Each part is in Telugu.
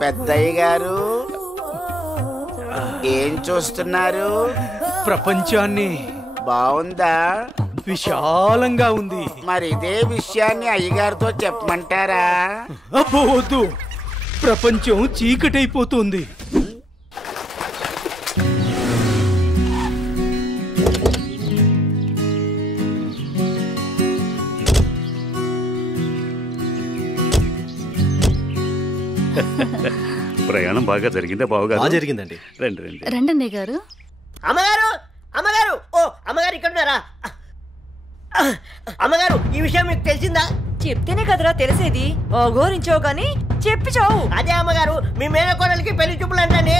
పెద్దయ్య గారు ఏం చూస్తున్నారు? ప్రపంచాన్ని. బాగుందా? విశాలంగా ఉంది. మరి ఇదే విషయాన్ని అయ్యగారితో చెప్పమంటారా? అబ్బోవద్దు, ప్రపంచం చీకటైపోతుంది. ప్రయాణం బాగా జరిగిందా బావగారు? జరిగిందండి. రండి రండి. రండి అన్నయ్య గారు. అమ్మగారు, అమ్మగారు, ఓ అమ్మగారు ఇక్కడ ఉన్నారా? అమ్మగారు, ఈ విషయం మీకు తెలిసిందా? చెప్తేనే కదరా తెలిసేది. అఘోరించావు కానీ చెప్పి చావు. అదే అమ్మగారు, మీ మేనకోడలికి పెళ్లి చూపులు అంటండి.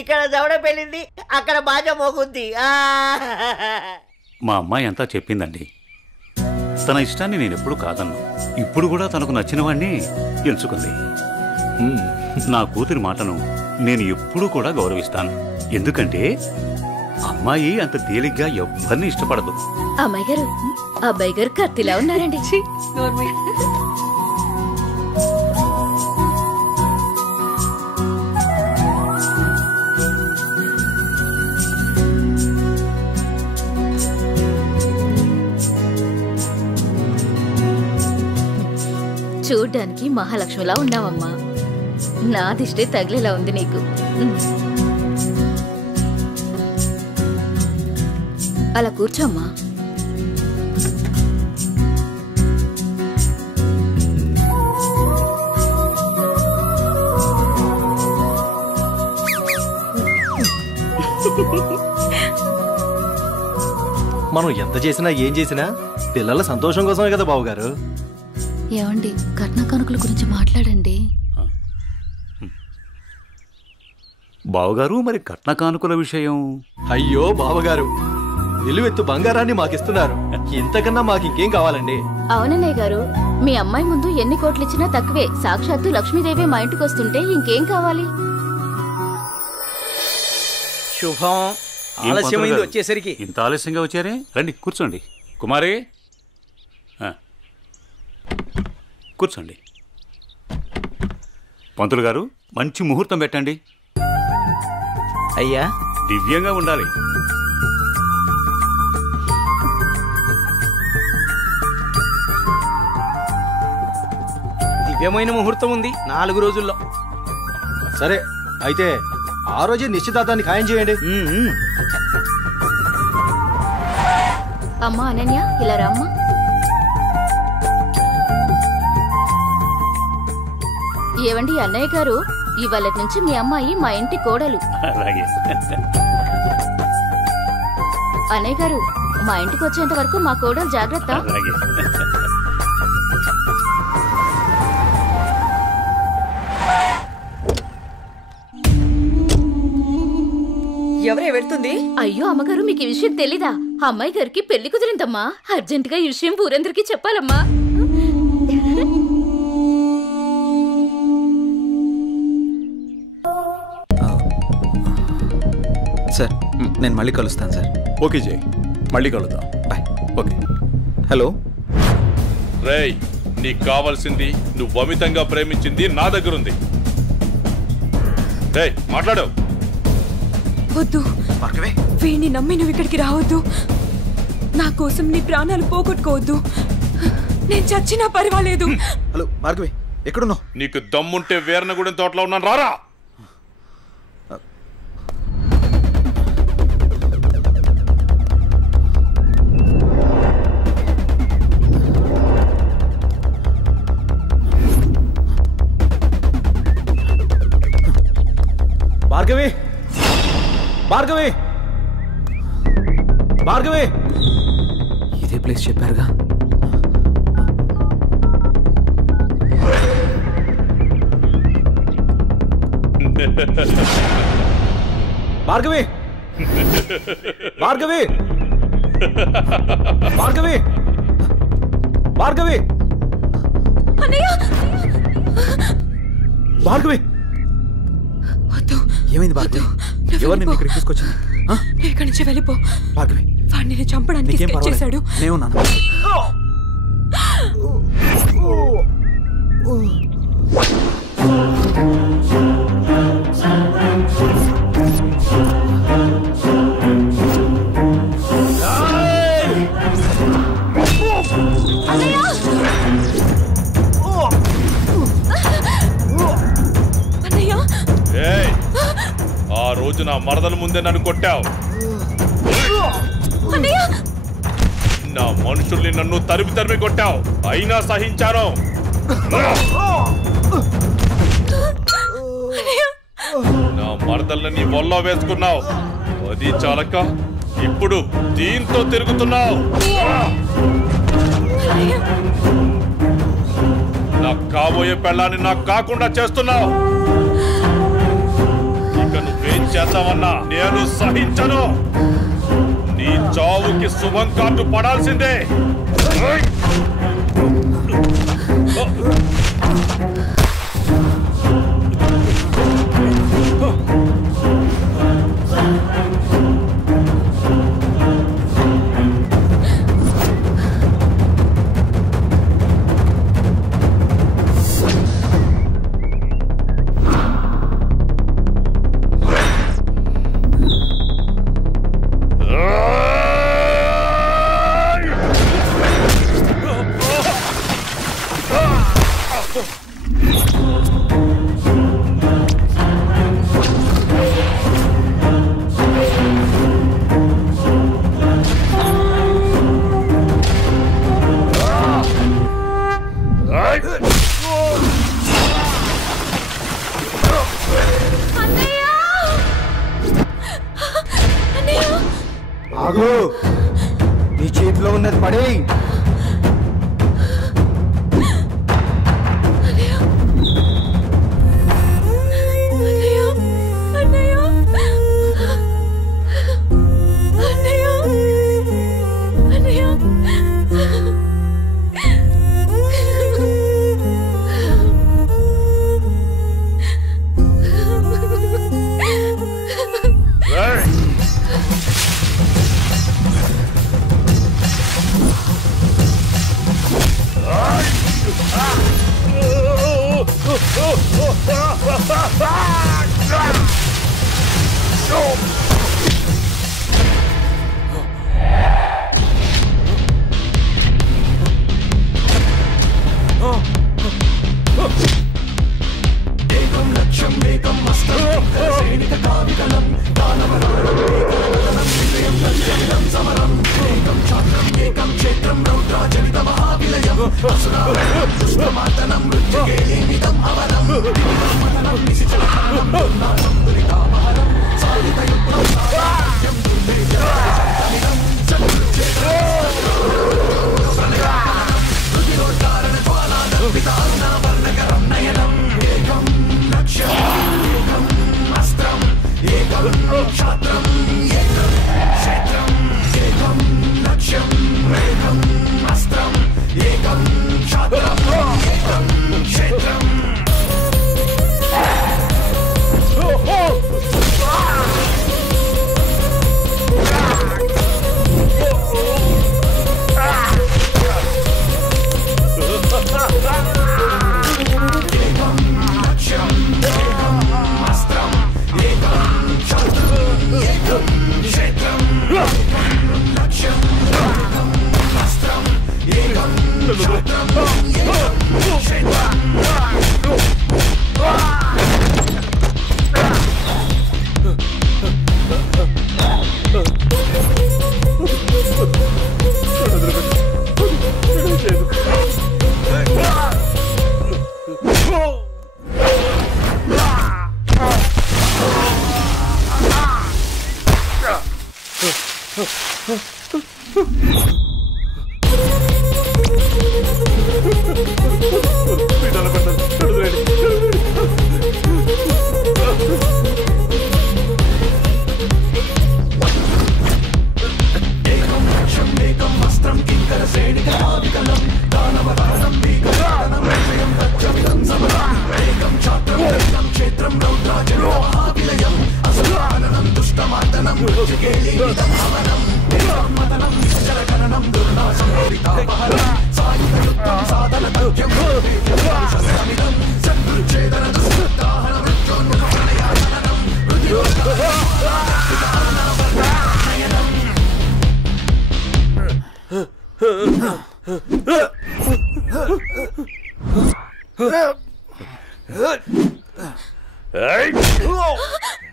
ఇక్కడ దవడ పెళ్ళింది, అక్కడ బాజ మోగుద్ది. మా అమ్మాయి అంతా చెప్పిందండి. తన ఇష్టాన్ని నేను ఎప్పుడు కాదన్నా. ఇప్పుడు కూడా తనకు నచ్చిన వాడిని ఎంచుకుంది. నా కూతురి మాటను నేను ఎప్పుడూ కూడా గౌరవిస్తాను. ఎందుకంటే అమ్మాయి అంత తేలిగ్గా ఎవ్వరిని ఇష్టపడదు. అమ్మాయి గారు, అబ్బాయి గారు కత్తిలా ఉన్నారండి. చూడ్డానికి మహాలక్ష్మిలా ఉన్నావమ్మా. నా దిష్టే తగిలేలా ఉంది నీకు. అలా కూర్చోమ్మా. మనం ఎంత చేసినా ఏం చేసినా పిల్లల సంతోషం కోసమే కదా బావగారు. ఏమండి, కట్న కానుకల గురించి మాట్లాడండి. బావగారు, మరి కట్న కానుకల విషయం? అయ్యో బావగారు, నిలువెత్తు బంగారాన్ని మాకిస్తున్నారు. ఇంతకన్నా మాకింకేం కావాలండి? అవునన్నయ్య గారు, మీ అమ్మాయి ముందు ఎన్ని కోట్లిచ్చినా తక్కువే. సాక్షాత్తు లక్ష్మీదేవి మా ఇంటికి వస్తుంటే ఇంకేం కావాలి? శుభం. ఆలస్యమైంది వచ్చేసరికి. ఇంత ఆలస్యంగా వచ్చారే? రండి కూర్చోండి. కుమారి కూర్చోండి. పంతులు గారు, మంచి ముహూర్తం పెట్టండి. అయ్యా, దివ్యంగా ఉండాలి. దివ్యమైన ముహూర్తం ఉంది 4 రోజుల్లో. సరే అయితే ఆ రోజే నిశ్చితార్థాన్ని ఖాయం చేయండి. అమ్మా అనన్య, ఇలా రామ్మా. ఏవండి అన్నయ్య గారు, ఇవాళ నుంచి మీ అమ్మాయి మా ఇంటి కోడలు. అలాగే. అన్నయ్య గారు, మా ఇంటికి వచ్చేంత వరకు మా కోడలు జాగ్రత్త. అలాగే. ఎవరే వెళ్తుంది? అయ్యో అమ్మగారు, మీకు ఈ విషయం తెలీదా? అమ్మాయి గారికి పెళ్లి కుదిరిందమ్మా. అర్జెంటుగా ఈ విషయం ఊరందరికీ చెప్పాలమ్మా. సార్, నేను మళ్ళీ కలుస్తాను సార్. ఓకే జై, మళ్ళీ కలుద్దాం. బాయ్. ఓకే. హలో రేయ్, నీకు కావాల్సింది, నువ్వు అమితంగా ప్రేమించింది నా దగ్గరుంది. రేయ్, మాట్లాడు. వద్దు, వీణ్ణి నమ్మి నువ్వు ఇక్కడికి రావద్దు. నా కోసం నీ ప్రాణాలు పోగొట్టుకోవద్దు. నేను చచ్చినా పర్వాలేదు. హలో భార్గవి, ఎక్కడున్నావు? నీకు దమ్ముంటే వీరనగూడెం తోటలో ఉన్నాను, రారా. భార్గవి, భార్గవి, భార్గవి. ఇదే ప్లేస్ చెప్పారుగా. భార్గవి, భార్గవి, భార్గవి, భార్గవి. భార్గవి ఏమైంది భార్గవి? ఎవరు నిన్ను ఇక్కడికి తీసుకొచ్చింది? ఇక్కడి నుంచి వెళ్ళిపో భార్గవి, వాడిని నేను చంపడానికి స్కెచ్ చేశాడు. నేనున్నాను. ఆ రోజు నా మరదల ముందే నన్ను కొట్టావు. నా మనుషుల్ని నన్ను తరిమి తరిమి కొట్టావు, అయినా సహించాను. నా మరదల్ని నీ వల్లో వేసుకున్నావు, అది చాలక ఇప్పుడు దీంతో తిరుగుతున్నావు. నాకు కాబోయే పెళ్ళాన్ని నాకు కాకుండా చేస్తున్నావు. ఇక నువ్వేం చేద్దామన్నా నేను సహించను. నీ చావుకి శుభం కార్డు పడాల్సిందే. ఆగు, నీ చేతిలో ఉన్నది పడే.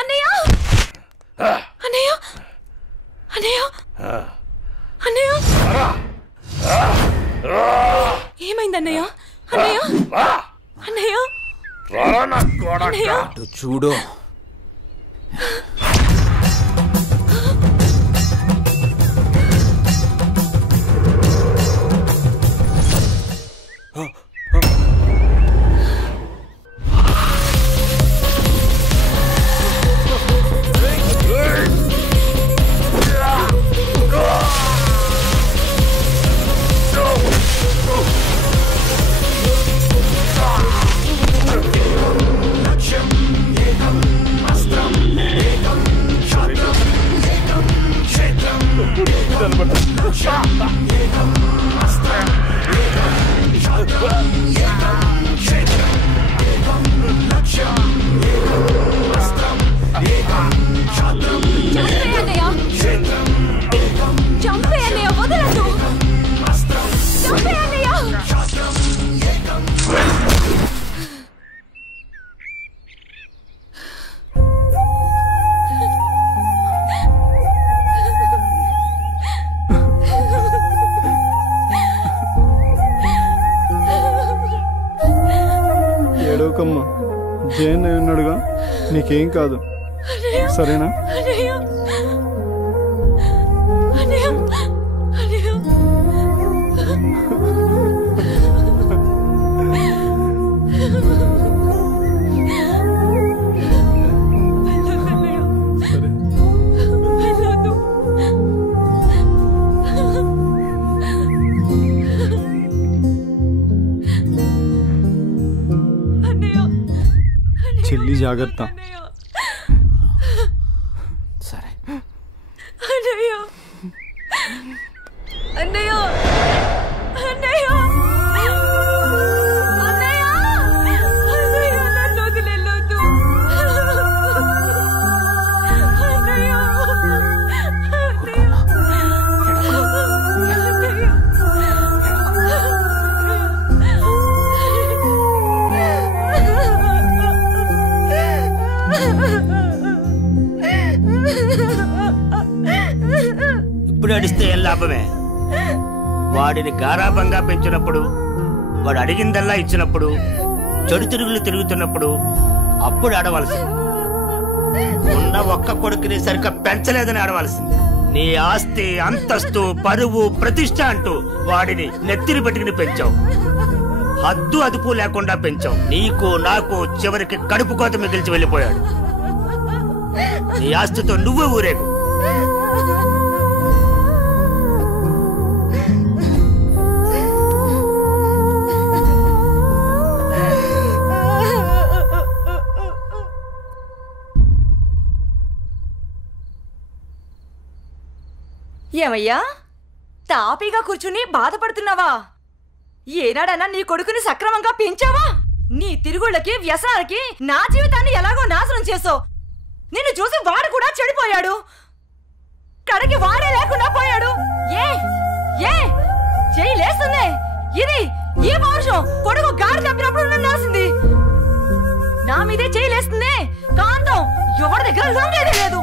అన్నయ్య అన్నయ్య అన్నయ్య అన్నయ్య ఏమైంది అన్నయ్య అన్నయ్య అన్నయ్య చూడు ఏడవకమ్మా జయన్ ఉన్నాడుగా, నీకేం కాదు, సరేనా? చెల్లి జాగ్రత్త. సరే అన్నయ్య అన్నయ్య అన్నయ్య అన్నయ్య అన్నయ్య నన్ను వదిలేయొద్దు అన్నయ్య ఇప్పుడు అడిస్తే ఏం లాభమే? వాడిని గారాబంగా పెంచినప్పుడు, వాడు అడిగిందల్లా ఇచ్చినప్పుడు, చెడు తిరుగులు తిరుగుతున్నప్పుడు అప్పుడు ఆడవలసింది. ఉన్న ఒక్క కొడుకుని సరిగ్గా పెంచలేదని ఆడవలసింది. నీ ఆస్తి, అంతస్తు, పరువు, ప్రతిష్ట అంటూ వాడిని నెత్తిని పెట్టుకుని పెంచావు. హద్దు అదుపు లేకుండా పెంచావు. నీకు నాకు చివరికి కడుపు కోత మిగిల్చి వెళ్ళిపోయాడు. నీ ఆస్తితో నువ్వే ఊరేగు. ఏమయ్యా, తాపీగా కూర్చుని బాధపడుతున్నావా? ఏనాడన్నా నీ కొడుకుని సక్రమంగా పెంచావా? నీ తిరుగుళ్ళకి, వ్యసనాలకి నా జీవితాన్ని ఎలాగో నాశనం చేసావు. నిన్ను చూసి వాడు కూడా చెడిపోయాడు. కడకి వాడే లేకుండా పోయాడు. ఏ ఏ చెయ్యి లేస్తుంది. ఇది ఈ పౌరుషం కొడుకు గాడి తప్పినప్పుడు ఉండాల్సింది. నా మీదే చెయ్యి లేస్తుంది. కాంతం ఎవరి దగ్గర లొంగేదే లేదు.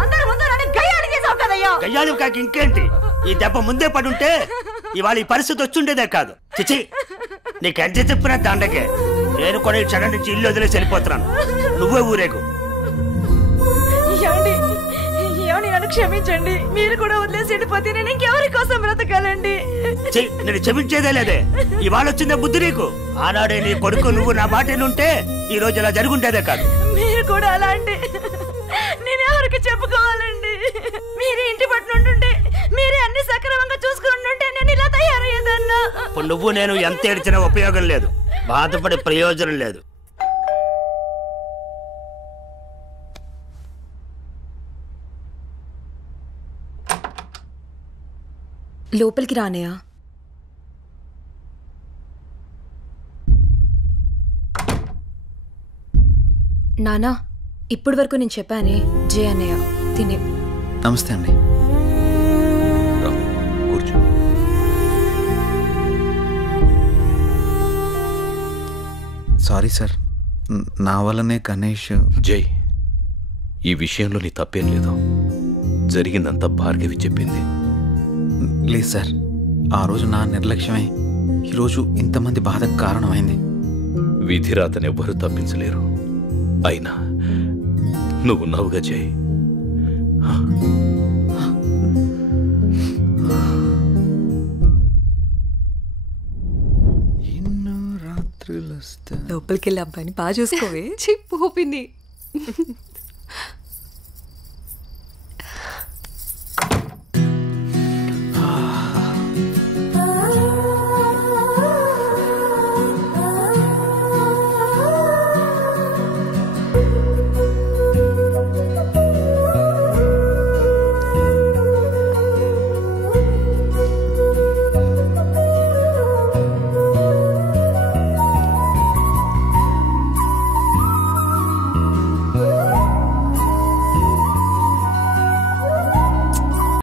అందరి ముందు నన్ను గయ్యాలి చేసావు కదయ్యా. గయ్యాలి కాక ఇంకేంటి? ఈ దెబ్బ ముందే పడుంటే ఇవాళ ఈ పరిస్థితి వచ్చుండేదే కాదు. చిచి, నీకు ఎంత చెప్పినా దండకే. నేను కూడా ఈ క్షణం నుంచి ఇల్లు వదిలేసి వెళ్ళిపోతున్నాను. నువ్వే ఊరేగు. నన్ను క్షమించండి. మీరు కూడా వదిలేసి వెళ్ళిపోతే నేను ఇంకెవరి కోసం బ్రతకాలండి? నేను క్షమించేదే లేదే. ఇవాళ వచ్చిందే బుద్ధి నీకు. ఆనాడే నీ కొడుకు నువ్వు నా మాట ఉంటే ఈ రోజు ఇలా జరుగుండేదే కాదు. మీరు కూడా అలాంటి నేను ఎవరికి చెప్పుకోవాలండి? మీరే ఇంటి పట్టునుంటుంటే, మీరే అన్ని సక్రమంగా చూసుకుంటుంటే నేను ఇలా తయారయ్యేదన్నా. ఇప్పుడు నువ్వు నేను ఎంత ఏడ్చినా ఉపయోగం లేదు. బాధపడే ప్రయోజనం లేదు. లోపలికి రానయ్యా. నానా, ఇప్పటి వరకు నేను చెప్పానే జే అన్నయ్య తినే. నమస్తే అండి. కూర్చో. సారీ సార్, నా వల్లనే గణేష్. జై, ఈ విషయంలో నీ తప్పేం లేదు. జరిగిందంతా భార్గవి చెప్పింది. లేదు సార్, ఆ రోజు నా నిర్లక్ష్యమే ఈరోజు ఇంతమంది బాధకు కారణమైంది. విధిరాతనెవ్వరూ తప్పించలేరు. అయినా నువ్వున్నావుగా జై. ఎన్నో రాత్రులు లోపలికి వెళ్ళి అబ్బాయిని బాగా చూసుకోవే. చిప్పు పిన్ని.